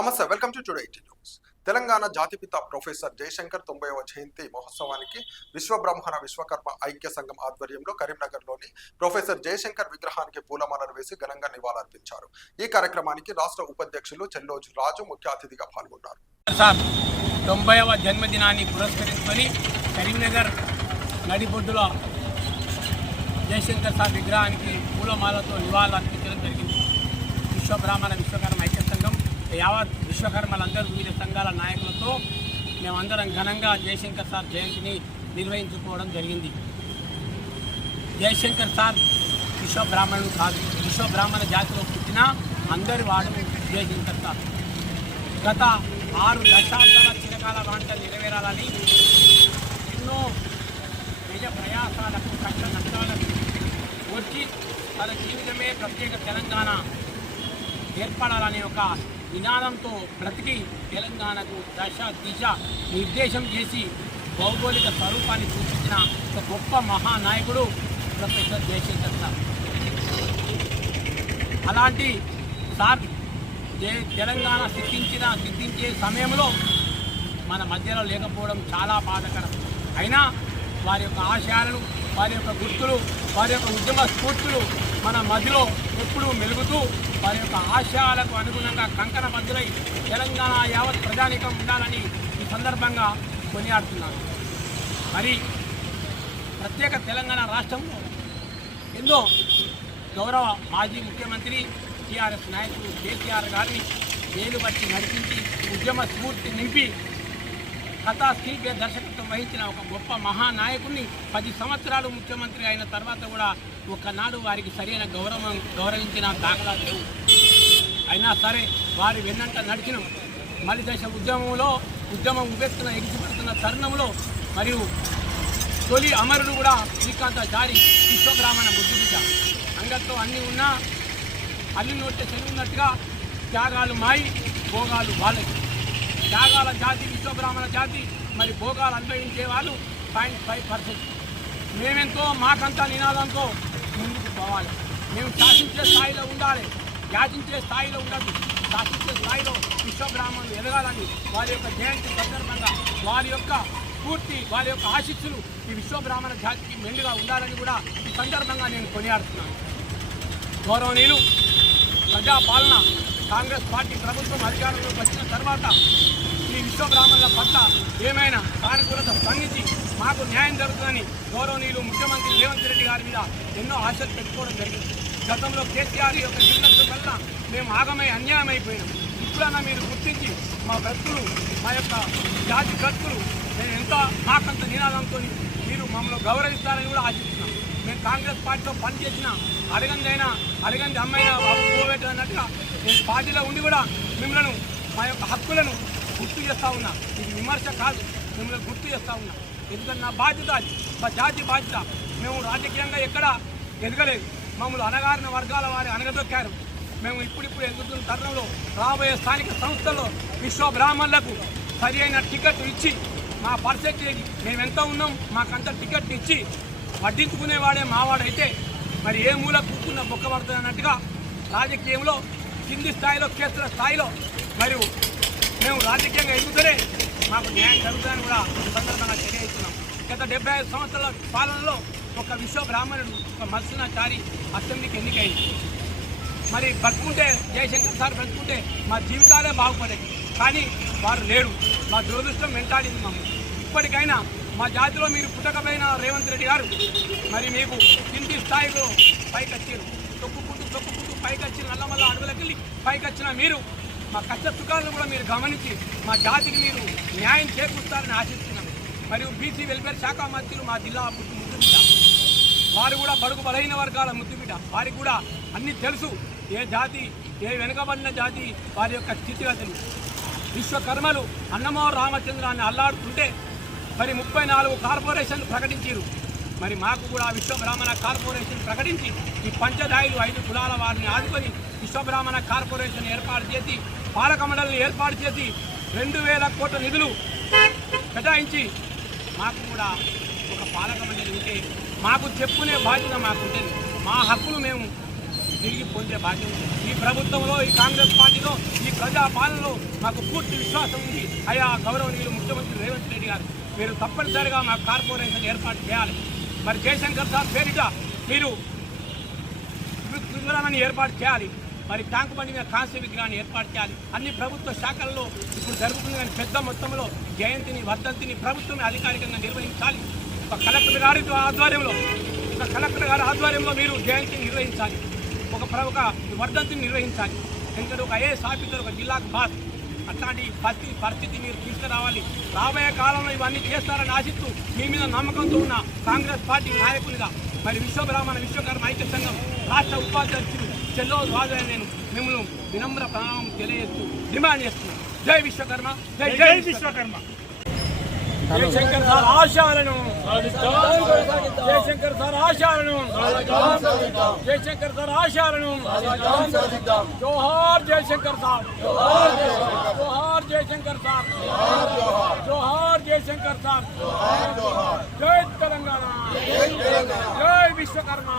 నమస్తే welcome to today news Telangana జాతిపిత professor Jayashankar తొంభైవ జయంతి మహోత్సవానికి విశ్వబ్రహ్మణ విశ్వకర్మ ఐక్య సంఘం ఆధ్వర్యంలో కరీంనగర్లోని ప్రొఫెసర్ జయశంకర్ విగ్రహానికి పూలమాలలు వేసి ఘనంగా నివాళులర్పించారు. ఈ కార్యక్రమానికి రాష్ట్ర ఉపాధ్యక్షులు చెల్లోజు రాజు ముఖ్య అతిథిగా పాల్గొన్నారు. సార్ తొంభైవ జన్మదినాన్ని పురస్కరించుకొని కరీంనగర్ నడిబొడ్డులో జయశంకర్ సార్ విగ్రహానికి పూలమాలతో నివాళులు అర్పించడం జరిగింది. విశ్వబ్రాహ్మణ విశ్వకర్మ ఐక్య యావత్ విశ్వకర్మలందరూ వివిధ సంఘాల నాయకులతో మేమందరం ఘనంగా జయశంకర్ సార్ జయంతిని నిర్వహించుకోవడం జరిగింది. జయశంకర్ సార్ విశ్వబ్రాహ్మణుడు కాదు. విశ్వబ్రాహ్మణ జాతిలో పుట్టిన అందరి వాడు జయశంకర్ సార్. గత ఆరు దశాబ్దాల చిరకాల వాంఛలు నెరవేరాలని ఎన్నో నిజ ప్రయాసాలకు కష్ట నష్టాలకు వచ్చి తన జీవితమే ప్రత్యేక తెలంగాణ ఏర్పడాలనే ఒక నినాదంతో బ్రతికి తెలంగాణకు దశ దిశ నిర్దేశం చేసి భౌగోళిక స్వరూపాన్ని సూచించిన ఒక గొప్ప మహానాయకుడు ప్రొఫెసర్ జయశంకర్ సార్. అలాంటి సార్ తెలంగాణ సిద్ధించిన సిద్ధించే సమయంలో మన మధ్యలో లేకపోవడం చాలా బాధకరం. అయినా వారి యొక్క ఆశయాలను వారి యొక్క గుర్తులు వారి యొక్క ఉద్యమ స్ఫూర్తులు మన మధ్యలో ఎప్పుడూ మెలుగుతూ వారి యొక్క ఆశయాలకు అనుగుణంగా కంకణ బద్దులై తెలంగాణ యావత్ ప్రజానీకం ఉండాలని ఈ సందర్భంగా కొనియాడుతున్నాను మరి ప్రత్యేక తెలంగాణ రాష్ట్రంలో ఎన్నో గౌరవ మాజీ ముఖ్యమంత్రి టీఆర్ఎస్ నాయకుడు కేసీఆర్ గారిని వేలుబట్టి నడిపించి ఉద్యమ స్ఫూర్తి నింపి కథా స్క్రీన్పై దర్శకత్వం వహించిన ఒక గొప్ప మహానాయకుడిని పది సంవత్సరాలు ముఖ్యమంత్రి అయిన తర్వాత కూడా ఒకనాడు వారికి సరైన గౌరవం గౌరవించిన దాఖలా లేవు. అయినా సరే వారి వెన్నంట నడిచిన మలి దశ ఉద్యమంలో ఉద్యమం ఉవ్వెత్తున ఎగిసిపడుతున్న తరుణంలో మరియు తొలి అమరుడు కూడా శ్రీకాంత జారి విశ్వబ్రాహ్మణ బుద్ధిబిడ్డ అంగట్లో అన్నీ ఉన్నా అల్లి నోట్ల చెల్లున్నట్టుగా త్యాగాలు మాయి భోగాలు వాళ్ళకి త్యాగాల జాతి విశ్వబ్రాహ్మణ జాతి మరి భోగాలు అనుభవించే వాళ్ళు పాయింట్ ఫైవ్ పర్సెంట్. మేమెంతో మాకంతా నినాదంతో ముందుకు పోవాలి. మేము శాసించే స్థాయిలో ఉండాలి. యాచించే స్థాయిలో ఉండదు శాసించే స్థాయిలో విశ్వబ్రాహ్మణులు ఎదగాలని వారి యొక్క జయంతి సందర్భంగా వారి యొక్క పూర్తి వారి యొక్క ఆశీస్సులు ఈ విశ్వబ్రాహ్మణ జాతికి మెండుగా ఉండాలని కూడా ఈ సందర్భంగా నేను కొనియాడుతున్నాను. గౌరవనీయులు ప్రజా పాలన కాంగ్రెస్ పార్టీ ప్రభుత్వం అధికారంలోకి వచ్చిన తర్వాత ఈ విశ్వబ్రాహ్మణుల పట్ల ఏమైనా సానుకూలత స్పందించి మాకు న్యాయం జరుగుతుందని గౌరవనీయులు ముఖ్యమంత్రి రేవంత్ రెడ్డి గారి మీద ఎన్నో ఆశలు పెట్టుకోవడం జరిగింది. గతంలో కేసీఆర్ యొక్క నిర్లక్ష్యం వల్ల మేము ఆగమై అన్యాయం అయిపోయినాం. ఇప్పుడన్నా మీరు గుర్తించి మా బ్రతుకులు మా యొక్క జాతి బ్రతుకులు నేను ఎంత మాకంత నినాదంతో మీరు మమ్మల్ని గౌరవిస్తారని కూడా ఆశిస్తున్నాను మేము కాంగ్రెస్ పార్టీలో పనిచేసిన అడగందైనా అడగంది అమ్మైనా పోవేట అన్నట్టుగా నేను పార్టీలో ఉండి కూడా మిమ్మల్ని మా యొక్క హక్కులను గుర్తు చేస్తూ ఉన్నా. ఇది విమర్శ కాదు మిమ్మల్ని గుర్తు చేస్తూ ఉన్నా. ఎందుకంటే నా బాధ్యత అది. మా జాతి బాధ్యత. మేము రాజకీయంగా ఎక్కడ ఎదగలేదు. మమ్మల్ని అనగారిన వర్గాల వారి అనగదొక్కారు మేము ఇప్పుడిప్పుడు ఎదుగుతున్న తరుణంలో రాబోయే స్థానిక సంస్థల్లో విశ్వ బ్రాహ్మణులకు సరి అయిన టికెట్ ఇచ్చి మా పర్సెంటేజ్ మేము ఎంత ఉన్నాం మాకంత టికెట్ ఇచ్చి పట్టించుకునేవాడే మావాడైతే మరి ఏ మూల కూర్చున్న బొక్క పడుతుంది రాజకీయంలో కింది స్థాయిలో క్షేత్ర స్థాయిలో మరియు మేము రాజకీయంగా ఎదుగుతూనే మాకు న్యాయం జరుగుతుందని కూడా సందర్భంగా తెలియజేస్తున్నాం. గత డెబ్బై ఐదు సంవత్సరాల పాలనలో ఒక విశ్వ బ్రాహ్మణుడు ఒక మత్స్యనాచారి అసెంబ్లీకి ఎన్నికైంది. మరి బతుకుంటే జయశంకర్ సార్ బతుకుంటే మా జీవితాలే బాగుపడేది కానీ వారు లేడు మా దురదృష్టం వెంటాడింది మమ్మల్ని. ఇప్పటికైనా మా జాతిలో మీరు పుట్టకపోయిన రేవంత్ రెడ్డి గారు మరి మీకు కింది స్థాయిలో పైకి వచ్చారు తొక్కుకుంటూ తొక్కుకుంటూ పైకి వచ్చి నల్లమల్ల అడవులకు వెళ్ళి పైకి వచ్చిన మీరు మా కష్ట సుఖాలను కూడా మీరు గమనించి మా జాతికి మీరు న్యాయం చేకూరుస్తారని ఆశిస్తున్నాం. మరియు బీసీ వెల్ఫేర్ శాఖ మంత్రులు మా జిల్లా ముద్దు వారు కూడా బడుగు బలహీన వర్గాల ముద్దుబిడ్డ. వారికి కూడా అన్నీ తెలుసు ఏ జాతి ఏ వెనుకబడిన జాతి వారి యొక్క స్థితిగతులు. విశ్వకర్మలు అన్నమో రామచంద్రాన్ని అల్లాడుతుంటే మరి ముప్పై నాలుగు కార్పొరేషన్లు ప్రకటించారు మరి మాకు కూడా విశ్వబ్రాహ్మణ కార్పొరేషన్ ప్రకటించి ఈ పంచదాయులు ఐదు కులాల వారిని ఆదుకొని విశ్వబ్రాహ్మణ కార్పొరేషన్ ఏర్పాటు చేసి పాలక మండలిని ఏర్పాటు చేసి రెండు వేల కోట్ల నిధులు కేటాయించి మాకు కూడా ఒక పాలక మండలి ఉంటే మాకు చెప్పుకునే బాధ్యత మాకు మా హక్కులు మేము తిరిగి పొందే బాధ్యత ఈ ప్రభుత్వంలో ఈ కాంగ్రెస్ పార్టీలో ఈ ప్రజా పాలనలో మాకు పూర్తి విశ్వాసం ఉంది. అయా గౌరవనీయులు ముఖ్యమంత్రి రేవంత్ రెడ్డి గారు. మీరు తప్పనిసరిగా మా కార్పొరేషన్ ఏర్పాటు చేయాలి. మరి జయశంకర్ సార్ పేరిట మీరు విగ్రహాన్ని ఏర్పాటు చేయాలి. మరి ట్యాంక్ బండి మీద కాంస్య విగ్రహాన్ని ఏర్పాటు చేయాలి. అన్ని ప్రభుత్వ శాఖల్లో ఇప్పుడు జరుగుతుంది కానీ పెద్ద మొత్తంలో జయంతిని వర్ధంతిని ప్రభుత్వమే అధికారికంగా నిర్వహించాలి. ఒక కలెక్టర్ గారి ఆధ్వర్యంలో ఒక కలెక్టర్ గారి ఆధ్వర్యంలో మీరు జయంతిని నిర్వహించాలి. ఒక ప్రముఖ ఒక వర్ధంతిని నిర్వహించాలి. ఎందుకంటే ఒక ఐఏఎస్ ఆఫీసర్ ఒక జిల్లాకు బాస్. అట్లాంటి పరిస్థితి పరిస్థితి మీరు తీసుకురావాలి. రాబోయే కాలంలో ఇవన్నీ చేస్తారని ఆశిస్తూ మీ మీద నమ్మకంతో ఉన్న కాంగ్రెస్ పార్టీ నాయకులుగా మరి విశ్వబ్రాహ్మణ విశ్వకర్మ ఐక్య సంఘం రాష్ట్ర ఉపాధ్యక్షుడు చెల్లో రాజు నేను మిమ్మల్ని వినమ్ర ప్రణామం తెలియజేస్తూ డిమాండ్ చేస్తున్నాను. జై విశ్వకర్మ. జై జై విశ్వకర్మ. జయశంకర్ సార్ ఆశాలను జయశంకర్ సార్ ఆశాలను జయశంకర్ సార్ ఆశాలను జోహార్ జయశంకర్ సార్ జోహార్ జయశంకర్ సార్ జోహార్ జయశంకర్ సార్ జై తెలంగాణ జై విశ్వకర్మ